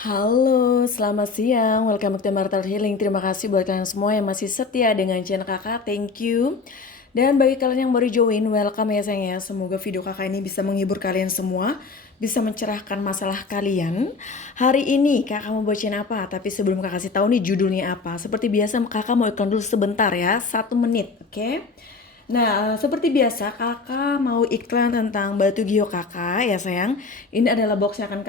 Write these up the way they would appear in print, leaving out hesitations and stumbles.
Halo, selamat siang. Welcome back to Marital Healing. Terima kasih buat kalian semua yang masih setia dengan channel kakak. Thank you. Dan bagi kalian yang baru join, welcome ya sayang ya. Semoga video kakak ini bisa menghibur kalian semua, bisa mencerahkan masalah kalian. Hari ini kakak mau bacain apa? Tapi sebelum kakak kasih tahu nih judulnya apa, seperti biasa kakak mau iklan dulu sebentar ya, 1 menit, oke? Nah, seperti biasa kakak mau iklan tentang batu giyok kakak ya sayang. Ini adalah box yang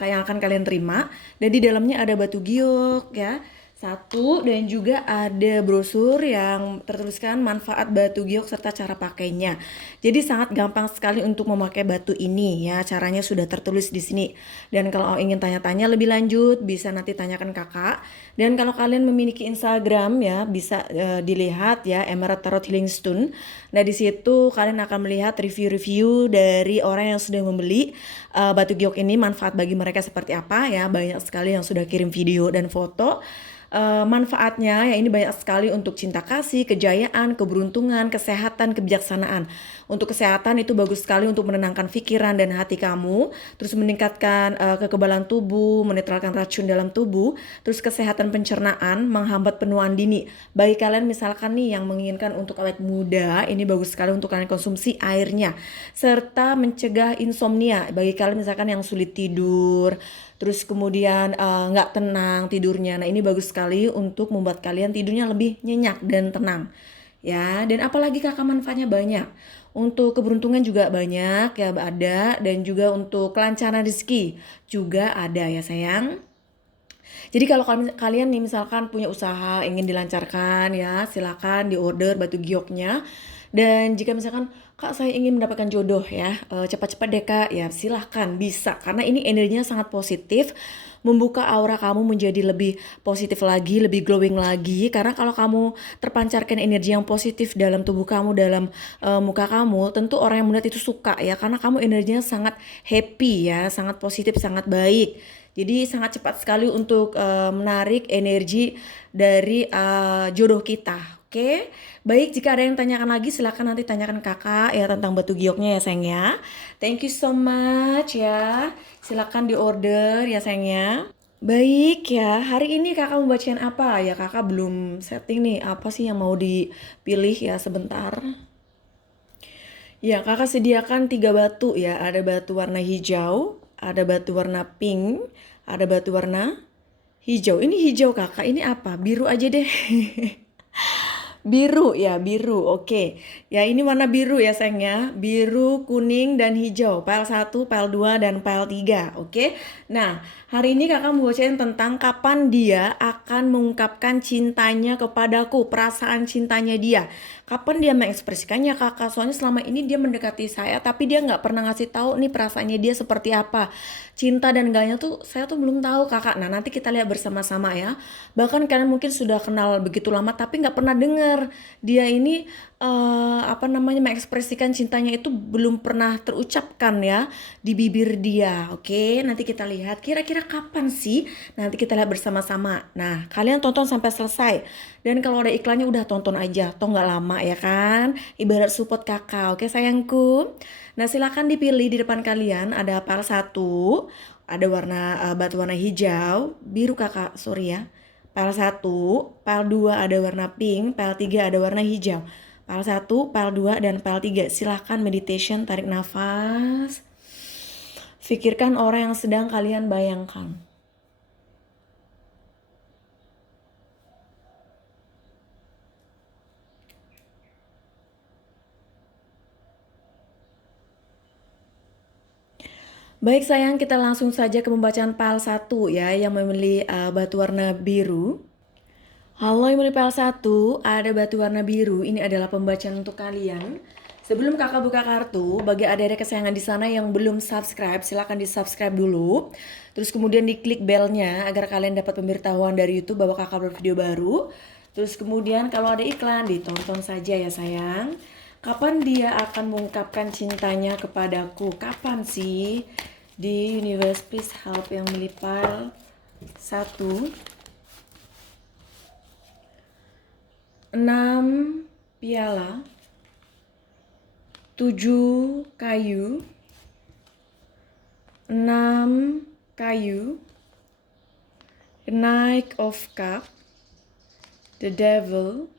akan kalian terima. Dan di dalamnya ada batu giyok ya. Satu, dan juga ada brosur yang tertuliskan manfaat batu giok serta cara pakainya. Jadi sangat gampang sekali untuk memakai batu ini ya. Caranya sudah tertulis di sini. Dan kalau ingin tanya-tanya lebih lanjut bisa nanti tanyakan kakak. Dan kalau kalian memiliki Instagram ya bisa dilihat ya Emerald Tarot Healing Stone. Nah di situ kalian akan melihat review-review dari orang yang sudah membeli batu giok ini, manfaat bagi mereka seperti apa ya. Banyak sekali yang sudah kirim video dan foto. Manfaatnya ya ini banyak sekali untuk cinta kasih, kejayaan, keberuntungan, kesehatan, kebijaksanaan. Untuk kesehatan itu bagus sekali untuk menenangkan pikiran dan hati kamu, terus meningkatkan kekebalan tubuh, menetralkan racun dalam tubuh, terus kesehatan pencernaan, menghambat penuaan dini. Bagi kalian misalkan nih yang menginginkan untuk awet muda, ini bagus sekali untuk kalian konsumsi airnya, serta mencegah insomnia. Bagi kalian misalkan yang sulit tidur, terus kemudian nggak tenang tidurnya. Nah ini bagus sekali untuk membuat kalian tidurnya lebih nyenyak dan tenang. Ya, dan apalagi kakak manfaatnya banyak. Untuk keberuntungan juga banyak ya ada, dan juga untuk kelancaran rezeki juga ada ya sayang. Jadi kalau kalian nih misalkan punya usaha ingin dilancarkan ya, silakan di order batu gioknya. Dan jika misalkan kak saya ingin mendapatkan jodoh ya, cepat-cepat deh kak, ya silahkan bisa. Karena ini energinya sangat positif, membuka aura kamu menjadi lebih positif lagi, lebih glowing lagi. Karena kalau kamu terpancarkan energi yang positif dalam tubuh kamu, dalam muka kamu, tentu orang yang melihat itu suka ya. Karena kamu energinya sangat happy ya, sangat positif, sangat baik. Jadi sangat cepat sekali untuk menarik energi dari jodoh kita. Oke, baik jika ada yang tanyakan lagi silakan nanti tanyakan kakak ya tentang batu gioknya ya sayang ya. Thank you so much ya. Silakan di order ya sayang ya. Baik ya, hari ini kakak mau bacain apa ya, kakak belum setting nih apa sih yang mau dipilih ya sebentar. Ya, kakak sediakan 3 batu ya. Ada batu warna hijau, ada batu warna pink, ada batu warna hijau. Ini hijau kakak, ini apa? Biru aja deh. Biru ya, biru. Oke. Ya, ini warna biru ya sayang ya. Biru, kuning, dan hijau. Pile 1, pile 2, dan pile 3. Oke. Nah, hari ini kakak mau bacain tentang kapan dia akan mengungkapkan cintanya kepadaku. Perasaan cintanya dia. Kapan dia mengekspresikannya kakak. Soalnya selama ini dia mendekati saya, tapi dia nggak pernah ngasih tahu nih perasaannya dia seperti apa. Cinta dan enggaknya tuh saya tuh belum tahu kakak. Nah, nanti kita lihat bersama-sama ya. Bahkan kalian mungkin sudah kenal begitu lama tapi nggak pernah dengar dia ini apa namanya mengekspresikan cintanya itu belum pernah terucapkan ya di bibir dia. Oke, nanti kita lihat kira-kira kapan sih. Nanti kita lihat bersama-sama. Nah, kalian tonton sampai selesai. Dan kalau ada iklannya udah tonton aja, toh nggak lama ya kan? Ibarat support kakak. Oke sayangku. Nah, silakan dipilih di depan kalian ada pal satu, ada batu warna hijau, biru kakak, sorry ya. Pile 1, pile 2 ada warna pink, pile 3 ada warna hijau. Pile 1, pile 2, dan pile 3. Silahkan meditation, tarik nafas. Pikirkan orang yang sedang kalian bayangkan. Baik sayang, kita langsung saja ke pembacaan pile 1 ya, yang memilih batu warna biru. Halo yang memilih pile 1, ada batu warna biru. Ini adalah pembacaan untuk kalian. Sebelum kakak buka kartu, bagi adik-adik kesayangan di sana yang belum subscribe, silahkan di subscribe dulu. Terus kemudian diklik belnya agar kalian dapat pemberitahuan dari YouTube bahwa kakak upload video baru. Terus kemudian kalau ada iklan ditonton saja ya sayang. Kapan dia akan mengungkapkan cintanya kepadaku? Kapan sih? Di Universe please help yang milih pile 1. 6 piala, 7 kayu, 6 kayu, Knight of Cup, the Devil,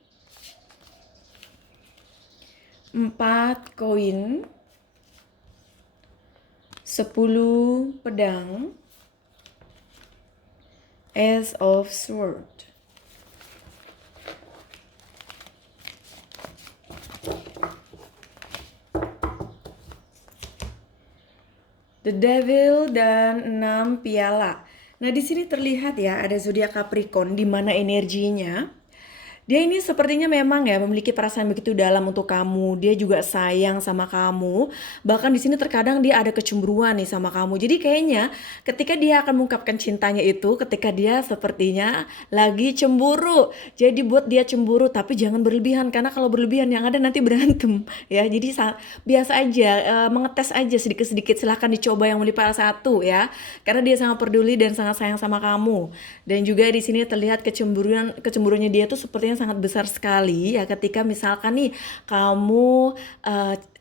4 koin, 10 pedang, Ace of Sword. The Devil dan 6 piala. Nah, di sini terlihat ya ada zodiak Capricorn di mana energinya dia ini sepertinya memang ya memiliki perasaan begitu dalam untuk kamu. Dia juga sayang sama kamu. Bahkan di sini terkadang dia ada kecemburuan nih sama kamu. Jadi kayaknya ketika dia akan mengungkapkan cintanya itu ketika dia sepertinya lagi cemburu. Jadi buat dia cemburu tapi jangan berlebihan karena kalau berlebihan yang ada nanti berantem ya. Jadi biasa aja mengetes aja sedikit-sedikit. Silahkan dicoba yang level 1 ya. Karena dia sangat peduli dan sangat sayang sama kamu. Dan juga di sini terlihat kecemburuannya dia tuh sepertinya sangat besar sekali ya ketika misalkan nih kamu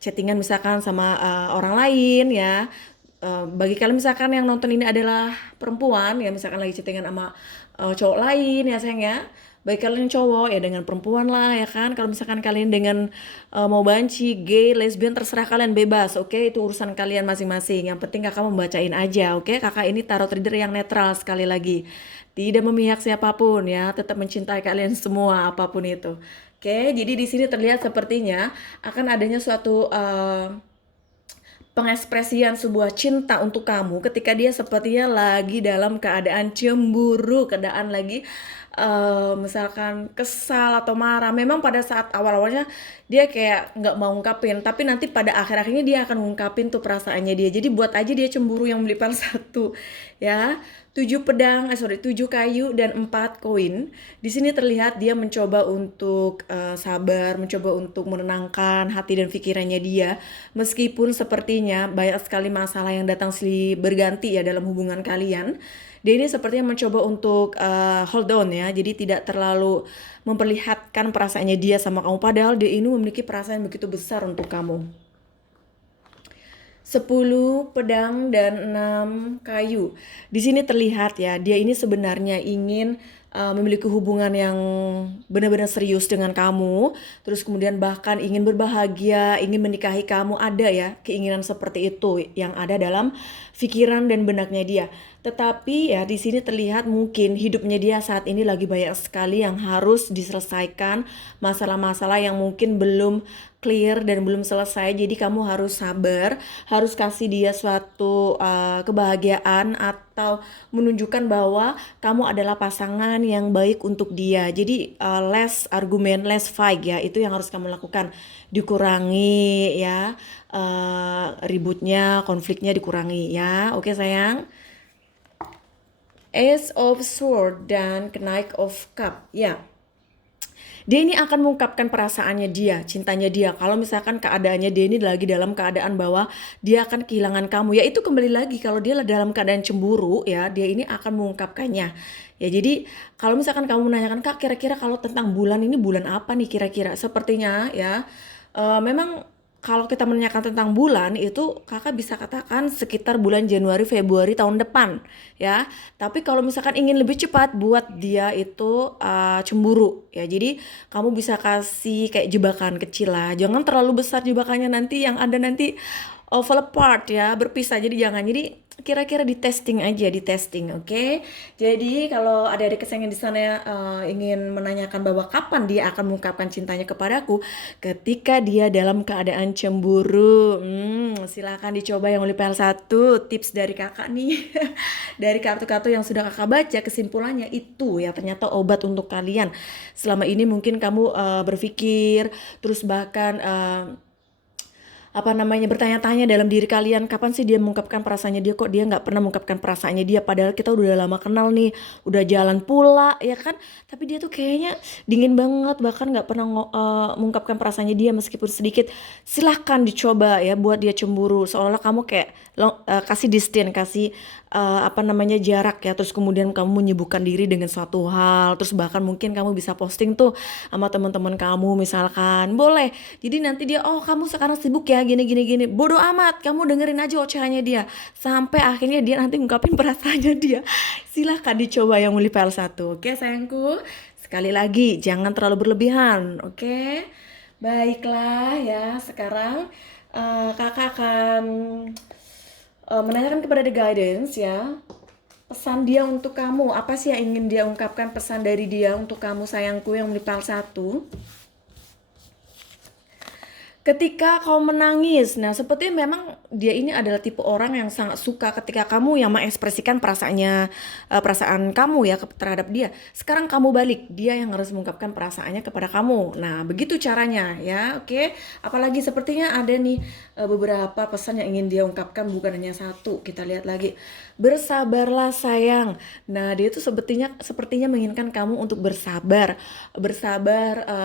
chattingan misalkan sama orang lain ya. Bagi kalian misalkan yang nonton ini adalah perempuan ya, misalkan lagi chattingan sama cowok lain ya sayang ya. Baik kalian cowok ya dengan perempuan lah ya kan. Kalau misalkan kalian dengan mau banci, gay, lesbian terserah kalian bebas. Oke, itu urusan kalian masing-masing. Yang penting kakak membacain aja. Oke, kakak ini tarot reader yang netral sekali lagi. Tidak memihak siapapun ya, tetap mencintai kalian semua apapun itu. Oke, jadi di sini terlihat sepertinya akan adanya suatu pengekspresian sebuah cinta untuk kamu ketika dia sepertinya lagi dalam keadaan cemburu, keadaan lagi misalkan kesal atau marah. Memang pada saat awal-awalnya dia kayak nggak mau ungkapin, tapi nanti pada akhir-akhirnya dia akan ngungkapin tuh perasaannya dia. Jadi buat aja dia cemburu yang beli par 1 ya. 7 kayu dan 4 koin. Di sini terlihat dia mencoba untuk sabar, mencoba untuk menenangkan hati dan pikirannya dia. Meskipun sepertinya banyak sekali masalah yang datang silih berganti ya dalam hubungan kalian. Dia ini sepertinya mencoba untuk hold on ya. Jadi tidak terlalu memperlihatkan perasaannya dia sama kamu. Padahal dia ini memiliki perasaan begitu besar untuk kamu. 10 pedang dan 6 kayu. Di sini terlihat ya, dia ini sebenarnya ingin memiliki hubungan yang benar-benar serius dengan kamu. Terus kemudian bahkan ingin berbahagia, ingin menikahi kamu. Ada ya keinginan seperti itu yang ada dalam pikiran dan benaknya dia. Tetapi ya di sini terlihat mungkin hidupnya dia saat ini lagi banyak sekali yang harus diselesaikan. Masalah-masalah yang mungkin belum clear dan belum selesai. Jadi kamu harus sabar, harus kasih dia suatu kebahagiaan atau menunjukkan bahwa kamu adalah pasangan yang baik untuk dia. Jadi less argument, less fight ya, itu yang harus kamu lakukan. Dikurangi ya ributnya, konfliknya dikurangi ya. Oke sayang. Ace of Sword dan Knight of Cup ya. Dia ini akan mengungkapkan perasaannya dia, cintanya dia. Kalau misalkan keadaannya dia ini lagi dalam keadaan bahwa dia akan kehilangan kamu, ya itu kembali lagi kalau dia dalam keadaan cemburu ya, dia ini akan mengungkapkannya. Ya jadi kalau misalkan kamu menanyakan Kak kira-kira kalau tentang bulan ini bulan apa nih kira-kira? Sepertinya ya memang kalau kita menanyakan tentang bulan itu kakak bisa katakan sekitar bulan Januari Februari tahun depan ya. Tapi kalau misalkan ingin lebih cepat buat dia itu cemburu ya. Jadi kamu bisa kasih kayak jebakan kecil lah. Jangan terlalu besar jebakannya nanti yang ada nanti fall apart ya, berpisah. Jadi jangan. Jadi kira-kira di testing aja, di testing, oke? Jadi kalau ada kesayangan di sana ingin menanyakan bahwa kapan dia akan mengungkapkan cintanya kepadaku, ketika dia dalam keadaan cemburu. Silakan dicoba yang level 1 tips dari kakak nih. Dari kartu-kartu yang sudah kakak baca, kesimpulannya itu ya ternyata obat untuk kalian. Selama ini mungkin kamu berpikir terus bahkan bertanya-tanya dalam diri kalian, kapan sih dia mengungkapkan perasaannya dia, kok dia nggak pernah mengungkapkan perasaannya dia, padahal kita udah lama kenal nih, udah jalan pula ya kan, tapi dia tuh kayaknya dingin banget, bahkan nggak pernah mengungkapkan perasaannya dia meskipun sedikit. Silahkan dicoba ya buat dia cemburu, seolah-olah kamu kayak kasih distance, kasih apa namanya jarak ya, terus kemudian kamu menyibukkan diri dengan suatu hal, terus bahkan mungkin kamu bisa posting tuh sama teman-teman kamu misalkan, boleh. Jadi nanti dia, oh kamu sekarang sibuk ya gini gini gini, bodoh amat, kamu dengerin aja ocehannya dia, sampai akhirnya dia nanti ngungkapin perasaannya dia. Silahkan dicoba yang Muli PL1. Oke sayangku, sekali lagi jangan terlalu berlebihan. Oke, baiklah ya, sekarang kakak akan menanyakan kepada The Guidance ya, pesan dia untuk kamu, apa sih yang ingin dia ungkapkan, pesan dari dia untuk kamu sayangku yang Muli PL1. Ketika kau menangis, nah sepertinya memang dia ini adalah tipe orang yang sangat suka ketika kamu yang mengekspresikan perasaannya, perasaan kamu ya terhadap dia. Sekarang kamu balik, dia yang harus mengungkapkan perasaannya kepada kamu. Nah begitu caranya ya, oke. Apalagi sepertinya ada nih beberapa pesan yang ingin dia ungkapkan, bukan hanya satu. Kita lihat lagi, bersabarlah sayang. Nah dia itu sepertinya menginginkan kamu untuk bersabar,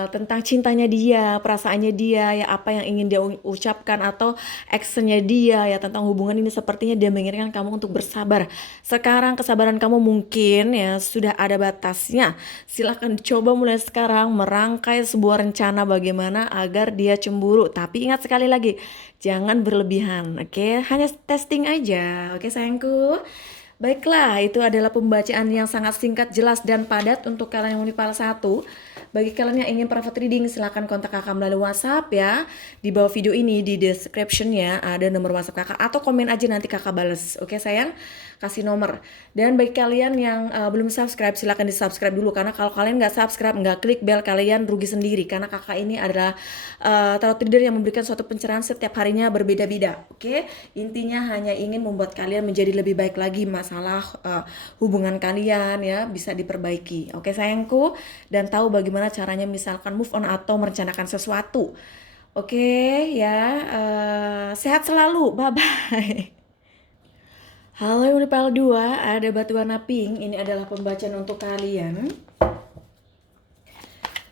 tentang cintanya dia, perasaannya dia, ya apa yang ingin dia ucapkan atau actionnya dia ya tentang hubungan ini. Sepertinya dia menginginkan kamu untuk bersabar. Sekarang kesabaran kamu mungkin ya sudah ada batasnya. Silahkan coba mulai sekarang merangkai sebuah rencana bagaimana agar dia cemburu. Tapi ingat sekali lagi, jangan berlebihan, oke? Hanya testing aja, oke sayangku? Baiklah, itu adalah pembacaan yang sangat singkat, jelas, dan padat untuk kalian yang Unipal 1. Bagi kalian yang ingin private reading, silahkan kontak kakak melalui WhatsApp ya. Di bawah video ini, di description-nya ada nomor WhatsApp kakak, atau komen aja nanti kakak bales. Oke sayang? Kasih nomor. Dan bagi kalian yang belum subscribe, silahkan di subscribe dulu. Karena kalau kalian nggak subscribe, nggak klik bel, kalian rugi sendiri. Karena kakak ini adalah tarot reader yang memberikan suatu pencerahan setiap harinya berbeda-beda. Oke? Intinya hanya ingin membuat kalian menjadi lebih baik lagi, masalah hubungan kalian ya bisa diperbaiki. Oke sayangku, dan tahu bagaimana caranya misalkan move on atau merencanakan sesuatu. Oke ya, sehat selalu, bye bye. Halo Unipal 2, ada batu warna pink. Ini adalah pembacaan untuk kalian.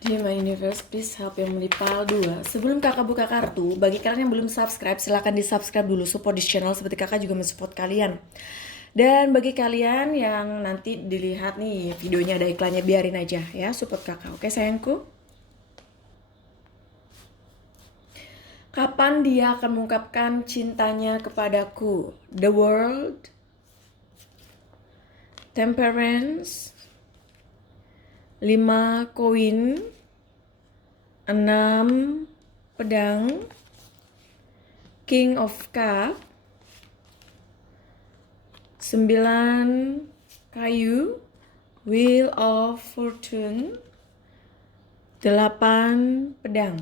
Dear my universe, please help yang Unipal 2. Sebelum kakak buka kartu, bagi kalian yang belum subscribe, silahkan di subscribe dulu, support di channel seperti kakak juga mensupport kalian. Dan bagi kalian yang nanti dilihat nih videonya ada iklannya, biarin aja ya, support kakak. Oke sayangku? Kapan dia akan mengungkapkan cintanya kepadaku? The World, Temperance, 5 koin, 6 pedang, King of Cup, 9 kayu, Wheel of Fortune, 8 pedang.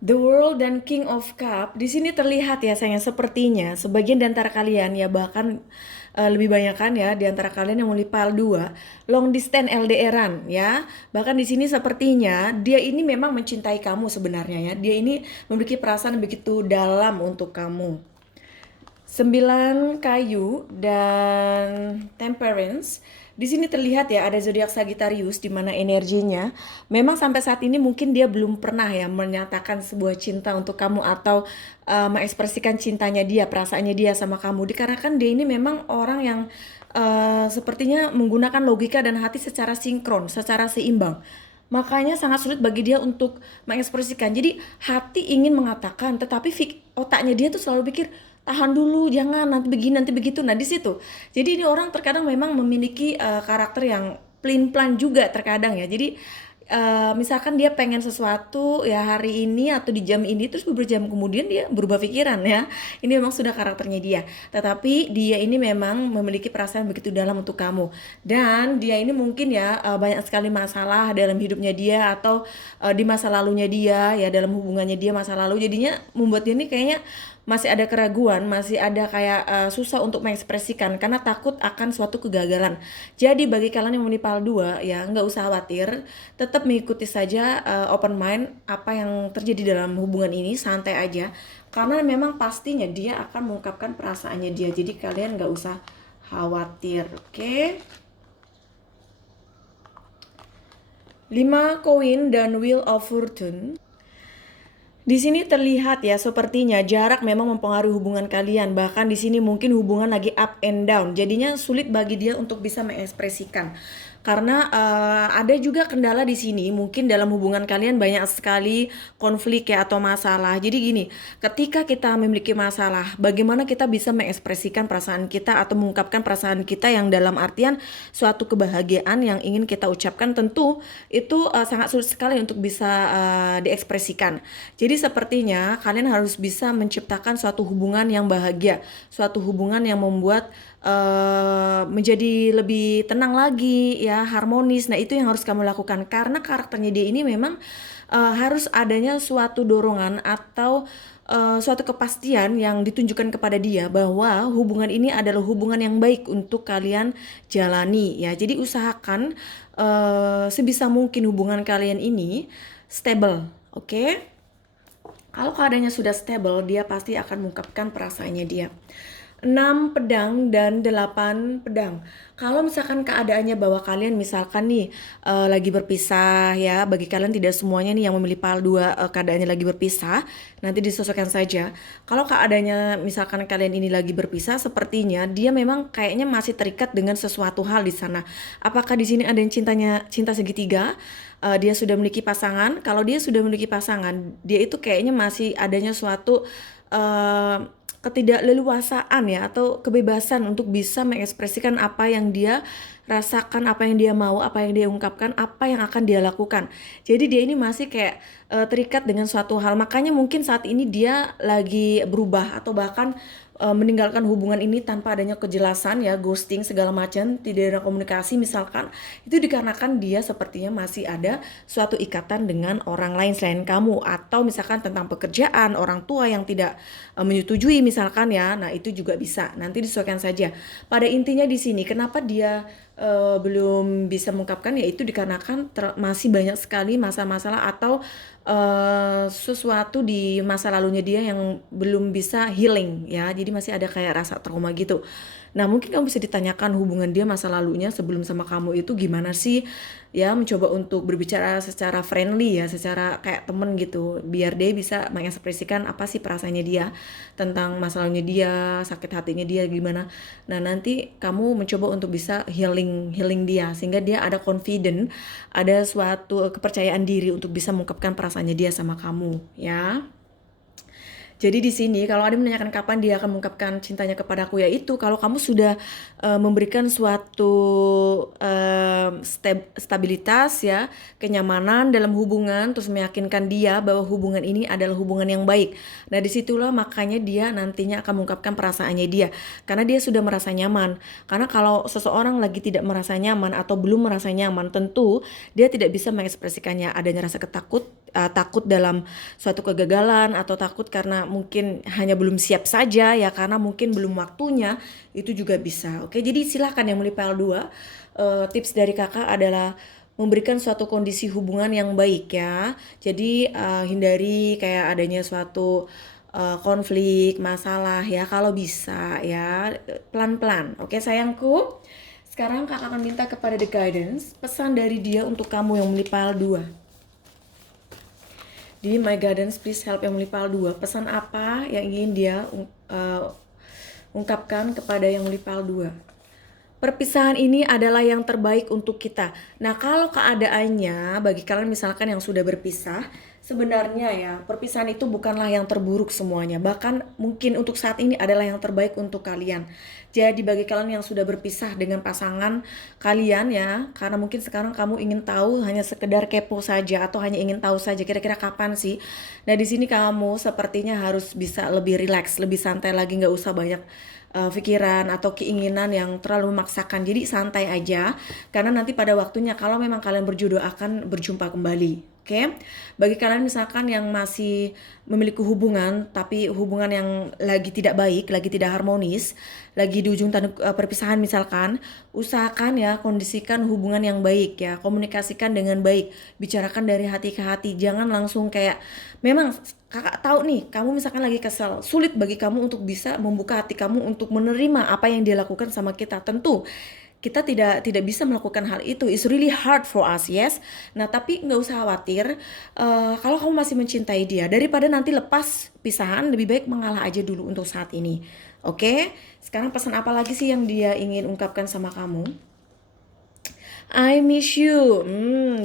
The World dan King of Cup di sini terlihat ya sayang, sepertinya sebagian di antara kalian ya, bahkan lebih banyak kan ya di antara kalian yang Unipal 2 long distance LDRan ya. Bahkan di sini sepertinya dia ini memang mencintai kamu sebenarnya ya. Dia ini memiliki perasaan begitu dalam untuk kamu. 9 kayu dan Temperance. Di sini terlihat ya ada zodiak Sagittarius, di mana energinya memang sampai saat ini mungkin dia belum pernah ya menyatakan sebuah cinta untuk kamu atau mengekspresikan cintanya dia, perasaannya dia sama kamu. Dikarenakan dia ini memang orang yang sepertinya menggunakan logika dan hati secara sinkron, secara seimbang. Makanya sangat sulit bagi dia untuk mengekspresikan. Jadi hati ingin mengatakan, tetapi otaknya dia tuh selalu pikir, tahan dulu, jangan, nanti begini, nanti begitu. Nah di situ. Jadi ini orang terkadang memang memiliki karakter yang pelin-pelan juga terkadang ya. Jadi misalkan dia pengen sesuatu ya hari ini atau di jam ini, terus beberapa jam kemudian dia berubah pikiran ya. Ini memang sudah karakternya dia. Tetapi dia ini memang memiliki perasaan begitu dalam untuk kamu. Dan dia ini mungkin ya banyak sekali masalah dalam hidupnya dia atau di masa lalunya dia ya, dalam hubungannya dia masa lalu. Jadinya membuat dia ini kayaknya masih ada keraguan, masih ada kayak susah untuk mengekspresikan karena takut akan suatu kegagalan. Jadi bagi kalian yang Unipal 2 ya nggak usah khawatir, tetap mengikuti saja, open mind apa yang terjadi dalam hubungan ini, santai aja. Karena memang pastinya dia akan mengungkapkan perasaannya dia, jadi kalian nggak usah khawatir, oke? 5 koin dan Wheel of Fortune. Di sini terlihat ya, sepertinya jarak memang mempengaruhi hubungan kalian. Bahkan di sini mungkin hubungan lagi up and down. Jadinya sulit bagi dia untuk bisa mengekspresikan. Karena ada juga kendala di sini. Mungkin dalam hubungan kalian banyak sekali konflik ya atau masalah. Jadi gini, ketika kita memiliki masalah, bagaimana kita bisa mengekspresikan perasaan kita atau mengungkapkan perasaan kita yang dalam artian suatu kebahagiaan yang ingin kita ucapkan, tentu itu sangat sulit sekali untuk bisa diekspresikan. Jadi sepertinya kalian harus bisa menciptakan suatu hubungan yang bahagia, suatu hubungan yang membuat menjadi lebih tenang lagi ya, harmonis. Nah, itu yang harus kamu lakukan karena karakternya dia ini memang harus adanya suatu dorongan atau suatu kepastian yang ditunjukkan kepada dia bahwa hubungan ini adalah hubungan yang baik untuk kalian jalani ya. Jadi usahakan sebisa mungkin hubungan kalian ini stable, oke? Kalau keadaannya sudah stable, dia pasti akan mengungkapkan perasaannya dia. 6 pedang dan 8 pedang. Kalau misalkan keadaannya bahwa kalian misalkan nih lagi berpisah ya, bagi kalian tidak semuanya nih yang memilih pal 2 keadaannya lagi berpisah, nanti disesuaikan saja. Kalau keadaannya misalkan kalian ini lagi berpisah, sepertinya dia memang kayaknya masih terikat dengan sesuatu hal di sana. Apakah di sini ada yang cinta segitiga? Dia sudah memiliki pasangan. Kalau dia sudah memiliki pasangan, dia itu kayaknya masih adanya suatu ketidakleluasaan ya atau kebebasan untuk bisa mengekspresikan apa yang dia rasakan, apa yang dia mau, apa yang dia ungkapkan, apa yang akan dia lakukan. Jadi dia ini masih kayak terikat dengan suatu hal. Makanya mungkin saat ini dia lagi berubah atau bahkan meninggalkan hubungan ini tanpa adanya kejelasan ya, ghosting segala macam, tidak ada komunikasi misalkan. Itu dikarenakan dia sepertinya masih ada suatu ikatan dengan orang lain selain kamu, atau misalkan tentang pekerjaan, orang tua yang tidak menyetujui misalkan ya. Nah, itu juga bisa. Nanti disesuaikan saja. Pada intinya di sini kenapa dia belum bisa mengungkapkan, yaitu dikarenakan masih banyak sekali masalah-masalah atau sesuatu di masa lalunya dia yang belum bisa healing ya, jadi masih ada kayak rasa trauma gitu. Nah, mungkin kamu bisa ditanyakan hubungan dia masa lalunya sebelum sama kamu itu gimana sih ya, mencoba untuk berbicara secara friendly ya, secara kayak temen gitu, biar dia bisa mengekspresikan apa sih perasaannya dia tentang masa lalunya dia, sakit hatinya dia gimana. Nah, nanti kamu mencoba untuk bisa healing dia sehingga dia ada confident, ada suatu kepercayaan diri untuk bisa mengungkapkan perasaannya dia sama kamu ya. Jadi di sini kalau ada menanyakan kapan dia akan mengungkapkan cintanya kepadaku, yaitu kalau kamu sudah memberikan suatu stabilitas ya, kenyamanan dalam hubungan, terus meyakinkan dia bahwa hubungan ini adalah hubungan yang baik. Nah, disitulah makanya dia nantinya akan mengungkapkan perasaannya dia, karena dia sudah merasa nyaman. Karena kalau seseorang lagi tidak merasa nyaman atau belum merasa nyaman, tentu dia tidak bisa mengekspresikannya, adanya rasa takut dalam suatu kegagalan atau takut karena mungkin hanya belum siap saja ya, karena mungkin belum waktunya, itu juga bisa. Oke, jadi silahkan yang memilih PL2, tips dari kakak adalah memberikan suatu kondisi hubungan yang baik ya. Jadi hindari kayak adanya suatu konflik, masalah ya, kalau bisa ya pelan-pelan. Oke sayangku, sekarang kakak akan minta kepada The Guidance pesan dari dia untuk kamu yang memilih PL2. Di My Guidance, please help yang memilih PL2. Pesan apa yang ingin dia ungkapkan kepada yang memilih PL2? Perpisahan ini adalah yang terbaik untuk kita. Nah, kalau keadaannya bagi kalian misalkan yang sudah berpisah, sebenarnya ya perpisahan itu bukanlah yang terburuk semuanya. Bahkan mungkin untuk saat ini adalah yang terbaik untuk kalian. Jadi bagi kalian yang sudah berpisah dengan pasangan kalian ya, karena mungkin sekarang kamu ingin tahu hanya sekedar kepo saja atau hanya ingin tahu saja kira-kira kapan sih. Nah, di sini kamu sepertinya harus bisa lebih rileks, lebih santai lagi, nggak usah banyak pikiran atau keinginan yang terlalu memaksakan. Jadi santai aja, karena nanti pada waktunya kalau memang kalian berjodoh akan berjumpa kembali. Oke, bagi kalian misalkan yang masih memiliki hubungan tapi hubungan yang lagi tidak baik, lagi tidak harmonis, lagi di ujung tanduk perpisahan misalkan, usahakan ya kondisikan hubungan yang baik ya, komunikasikan dengan baik, bicarakan dari hati ke hati, jangan langsung kayak, memang kakak tahu nih kamu misalkan lagi kesel, sulit bagi kamu untuk bisa membuka hati kamu untuk menerima apa yang dia lakukan sama kita. Tentu kita tidak bisa melakukan hal itu. It's really hard for us, yes. Nah, tapi nggak usah khawatir. Kalau kamu masih mencintai dia, daripada nanti lepas pisahan, lebih baik mengalah aja dulu untuk saat ini. Oke? Sekarang pesan apa lagi sih yang dia ingin ungkapkan sama kamu? I miss you.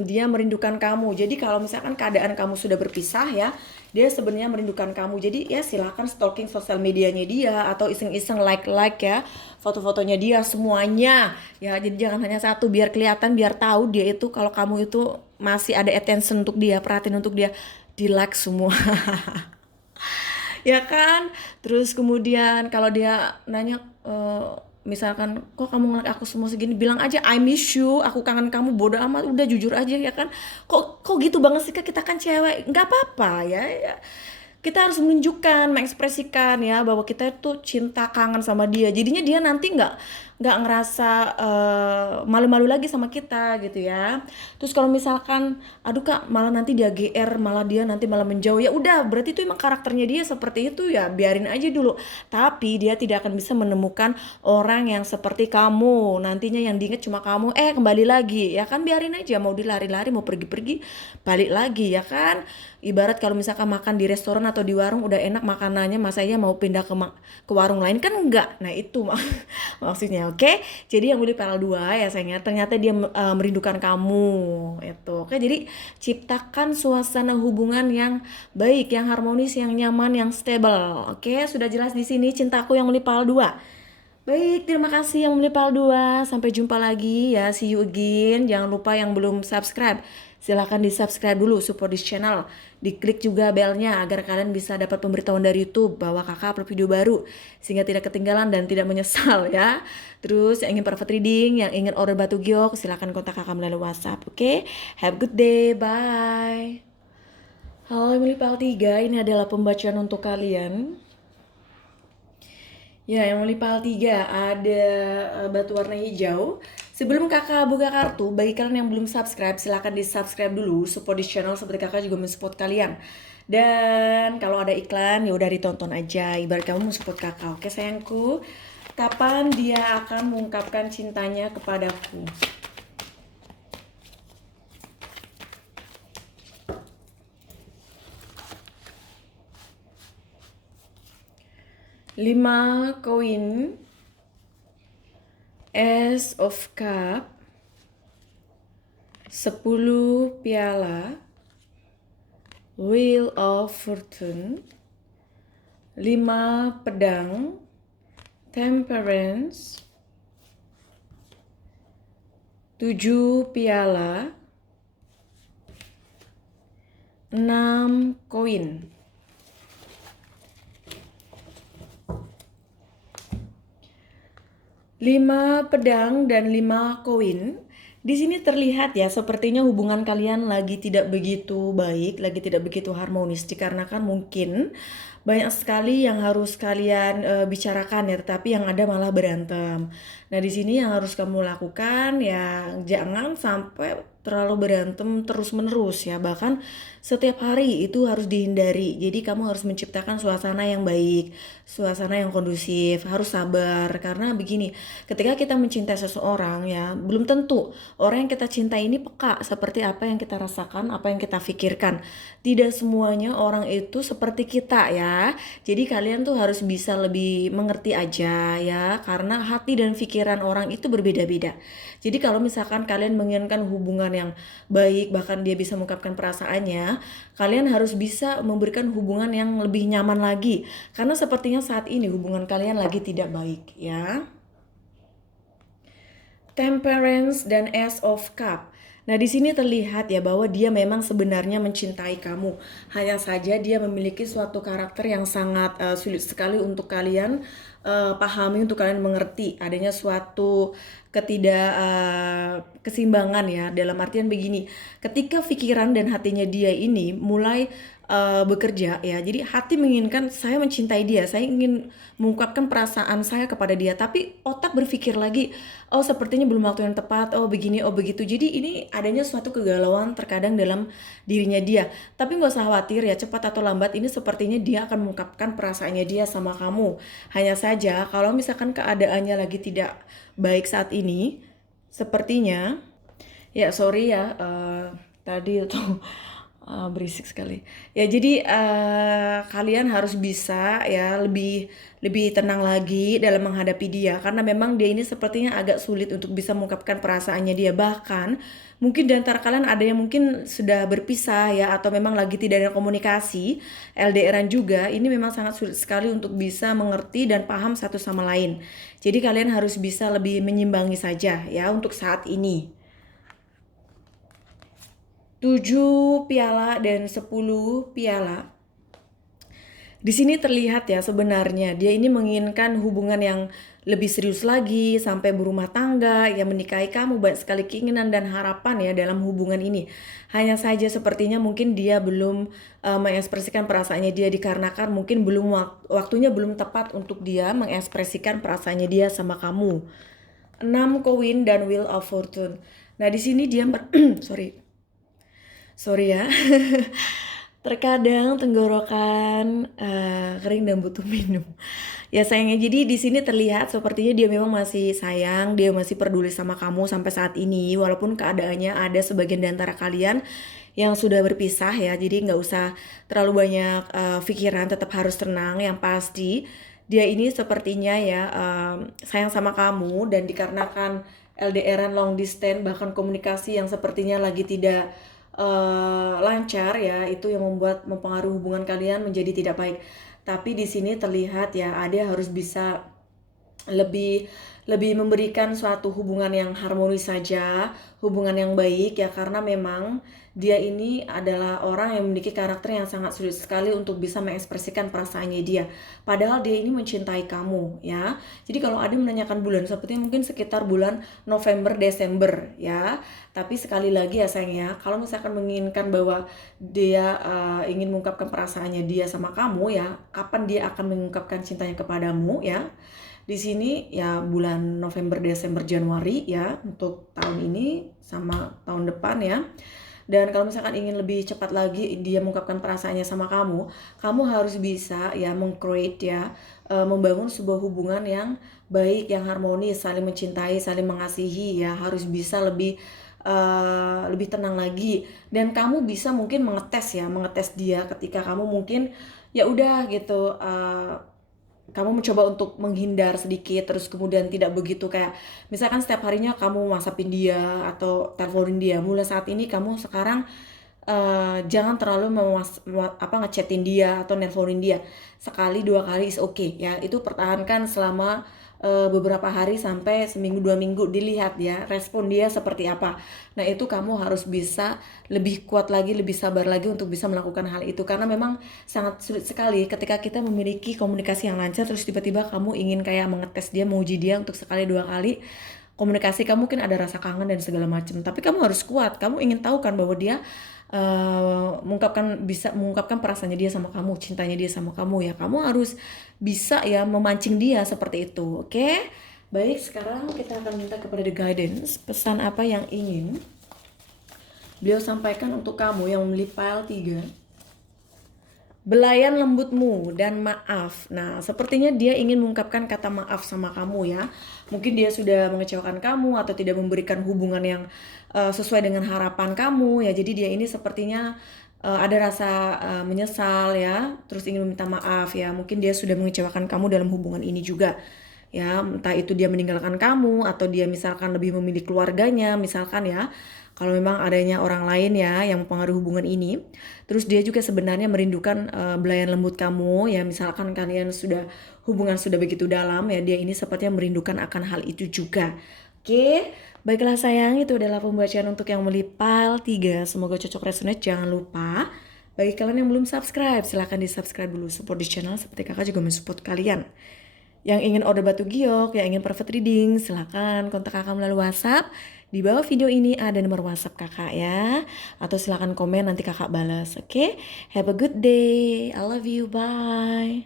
Dia merindukan kamu. Jadi kalau misalkan keadaan kamu sudah berpisah ya, dia sebenarnya merindukan kamu. Jadi ya silakan stalking sosial medianya dia atau iseng-iseng like ya foto-fotonya dia semuanya. Ya jadi jangan hanya satu, biar kelihatan, biar tahu dia itu kalau kamu itu masih ada attention untuk dia, perhatian untuk dia. Di like semua. Ya kan? Terus kemudian kalau dia nanya misalkan kok kamu ngeliat aku semua segini, bilang aja I miss you, aku kangen kamu, bodo amat, udah jujur aja ya kan. Kok gitu banget sih, Kak, kita kan cewek, nggak apa-apa ya. Kita harus menunjukkan, mengekspresikan ya bahwa kita itu cinta, kangen sama dia. Jadinya dia nanti nggak ngerasa malu-malu lagi sama kita gitu ya. Terus kalau misalkan aduh Kak, malah nanti dia GR, malah dia nanti malah menjauh, ya udah berarti itu emang karakternya dia seperti itu ya, biarin aja dulu. Tapi dia tidak akan bisa menemukan orang yang seperti kamu. Nantinya yang diinget cuma kamu, kembali lagi ya kan, biarin aja, mau dilari-lari, mau pergi-pergi, balik lagi ya kan. Ibarat kalau misalkan makan di restoran atau di warung udah enak makanannya, masa iya mau pindah ke warung lain, kan enggak. Nah itu maksudnya, oke. Jadi yang Mulipal 2 ya sayangnya, ternyata dia merindukan kamu itu. Oke, jadi ciptakan suasana hubungan yang baik, yang harmonis, yang nyaman, yang stable. Oke, sudah jelas di sini cintaku yang Mulipal 2. Baik, terima kasih yang Mulipal 2. Sampai jumpa lagi ya, see you again. Jangan lupa yang belum subscribe, silahkan di subscribe dulu, support this channel. Diklik juga belnya agar kalian bisa dapat pemberitahuan dari YouTube bahwa kakak upload video baru, sehingga tidak ketinggalan dan tidak menyesal ya. Terus yang ingin private reading, yang ingin order batu giok, silahkan kontak kakak melalui WhatsApp. Oke, have a good day, bye. Halo Mulipal 3, ini adalah pembacaan untuk kalian. Ya, yang Mulipal 3 ada batu warna hijau. Sebelum kakak buka kartu, bagi kalian yang belum subscribe, silahkan di subscribe dulu, support di channel seperti kakak juga mensupport kalian. Dan kalau ada iklan, ya udah ditonton aja, ibarat kamu mensupport kakak. Oke sayangku, kapan dia akan mengungkapkan cintanya kepadaku? Lima koin, Ace of Cup, 10 piala, Wheel of Fortune, 5 pedang, Temperance, 7 piala, 6 koin. Lima pedang dan 5 koin. Di sini terlihat ya, sepertinya hubungan kalian lagi tidak begitu baik, lagi tidak begitu harmonis, dikarenakan mungkin banyak sekali yang harus kalian bicarakan ya, tetapi yang ada malah berantem. Nah, di sini yang harus kamu lakukan ya, jangan sampai terlalu berantem terus-menerus ya. Bahkan setiap hari itu harus dihindari. Jadi kamu harus menciptakan suasana yang baik, suasana yang kondusif, harus sabar. Karena begini, ketika kita mencintai seseorang ya, belum tentu orang yang kita cintai ini peka seperti apa yang kita rasakan, apa yang kita pikirkan. Tidak semuanya orang itu seperti kita ya. Jadi kalian tuh harus bisa lebih mengerti aja ya, karena hati dan pikiran orang itu berbeda-beda. Jadi kalau misalkan kalian menginginkan hubungan yang baik, bahkan dia bisa mengungkapkan perasaannya, kalian harus bisa memberikan hubungan yang lebih nyaman lagi. Karena sepertinya saat ini hubungan kalian lagi tidak baik ya. Temperance dan Ace of Cup. Nah, di sini terlihat ya bahwa dia memang sebenarnya mencintai kamu. Hanya saja dia memiliki suatu karakter yang sangat sulit sekali untuk kalian pahami, untuk kalian mengerti. Adanya suatu kesimbangan ya. Dalam artian begini, ketika pikiran dan hatinya dia ini mulai bekerja ya. Jadi hati menginginkan saya mencintai dia, saya ingin mengungkapkan perasaan saya kepada dia, tapi otak berpikir lagi, oh sepertinya belum waktu yang tepat, oh begini, oh begitu. Jadi ini adanya suatu kegalauan terkadang dalam dirinya dia. Tapi nggak usah khawatir ya, cepat atau lambat ini sepertinya dia akan mengungkapkan perasaannya dia sama kamu. Hanya saja kalau misalkan keadaannya lagi tidak baik saat ini, sepertinya ya sorry ya, tadi itu berisik sekali. Ya jadi kalian harus bisa ya lebih lebih tenang lagi dalam menghadapi dia karena memang dia ini sepertinya agak sulit untuk bisa mengungkapkan perasaannya dia. Bahkan mungkin di antara kalian ada yang mungkin sudah berpisah ya atau memang lagi tidak ada komunikasi, LDRan juga. Ini memang sangat sulit sekali untuk bisa mengerti dan paham satu sama lain. Jadi kalian harus bisa lebih menyimbangi saja ya untuk saat ini. 7 piala dan 10 piala. Di sini terlihat ya sebenarnya dia ini menginginkan hubungan yang lebih serius lagi sampai berumah tangga, yang menikahi kamu, banyak sekali keinginan dan harapan ya dalam hubungan ini. Hanya saja sepertinya mungkin dia belum mengekspresikan perasaannya dia dikarenakan mungkin belum waktunya belum tepat untuk dia mengekspresikan perasaannya dia sama kamu. 6 koin dan Wheel of Fortune. Nah, di sini dia sorry ya. Terkadang tenggorokan kering dan butuh minum. Ya sayangnya, jadi di sini terlihat sepertinya dia memang masih sayang, dia masih peduli sama kamu sampai saat ini, walaupun keadaannya ada sebagian di antara kalian yang sudah berpisah ya. Jadi nggak usah terlalu banyak pikiran, tetap harus tenang. Yang pasti dia ini sepertinya ya sayang sama kamu, dan dikarenakan LDRan long distance bahkan komunikasi yang sepertinya lagi tidak lancar ya, itu yang mempengaruhi hubungan kalian menjadi tidak baik. Tapi di sini terlihat ya, Ade harus bisa lebih lebih memberikan suatu hubungan yang harmonis saja, hubungan yang baik ya, karena memang dia ini adalah orang yang memiliki karakter yang sangat sulit sekali untuk bisa mengekspresikan perasaannya dia. Padahal dia ini mencintai kamu ya. Jadi kalau ada menanyakan bulan, seperti mungkin sekitar bulan November Desember ya. Tapi sekali lagi ya sayang ya, kalau misalkan menginginkan bahwa dia ingin mengungkapkan perasaannya dia sama kamu ya, kapan dia akan mengungkapkan cintanya kepadamu ya. Di sini ya bulan November, Desember, Januari ya untuk tahun ini sama tahun depan ya. Dan kalau misalkan ingin lebih cepat lagi dia mengungkapkan perasaannya sama kamu, kamu harus bisa ya meng-create ya, membangun sebuah hubungan yang baik, yang harmonis, saling mencintai, saling mengasihi ya, harus bisa lebih tenang lagi. Dan kamu bisa mungkin mengetes dia ketika kamu mungkin ya udah gitu, kamu mencoba untuk menghindar sedikit, terus kemudian tidak begitu kayak misalkan setiap harinya kamu WhatsAppin dia atau teleponin dia. Mulai saat ini kamu sekarang jangan terlalu ngechatin dia atau nelponin dia. Sekali 2 kali is okay ya. Itu pertahankan selama beberapa hari sampai seminggu 2 minggu, dilihat ya respon dia seperti apa. Nah itu kamu harus bisa lebih kuat lagi, lebih sabar lagi untuk bisa melakukan hal itu, karena memang sangat sulit sekali ketika kita memiliki komunikasi yang lancar terus tiba-tiba kamu ingin kayak mengetes dia, menguji dia untuk sekali 2 kali komunikasi, kamu mungkin ada rasa kangen dan segala macam, tapi kamu harus kuat. Kamu ingin tahu kan bahwa dia bisa mengungkapkan perasaannya dia sama kamu, cintanya dia sama kamu ya. Kamu harus bisa ya memancing dia seperti itu. Oke? Baik, sekarang kita akan minta kepada The Guidance, pesan apa yang ingin beliau sampaikan untuk kamu yang memilih pile 3. Belayan lembutmu dan maaf. Nah, sepertinya dia ingin mengungkapkan kata maaf sama kamu ya. Mungkin dia sudah mengecewakan kamu atau tidak memberikan hubungan yang sesuai dengan harapan kamu ya. Jadi dia ini sepertinya ada rasa menyesal ya, terus ingin meminta maaf ya. Mungkin dia sudah mengecewakan kamu dalam hubungan ini juga. Ya, entah itu dia meninggalkan kamu atau dia misalkan lebih memilih keluarganya, misalkan ya. Kalau memang adanya orang lain ya yang mempengaruhi hubungan ini. Terus dia juga sebenarnya merindukan belayan lembut kamu ya, misalkan kalian hubungan sudah begitu dalam ya, dia ini sepertinya merindukan akan hal itu juga. Oke, baiklah sayang, itu adalah pembacaan untuk yang memilih pile 3. Semoga cocok resonate. Jangan lupa bagi kalian yang belum subscribe, silahkan di subscribe dulu, support di channel seperti kakak juga mensupport kalian. Yang ingin order batu giok, yang ingin private reading, silahkan kontak kakak melalui WhatsApp Di bawah video ini ada nomor WhatsApp kakak ya. Atau silakan komen nanti kakak balas, oke? Have a good day. I love you. Bye.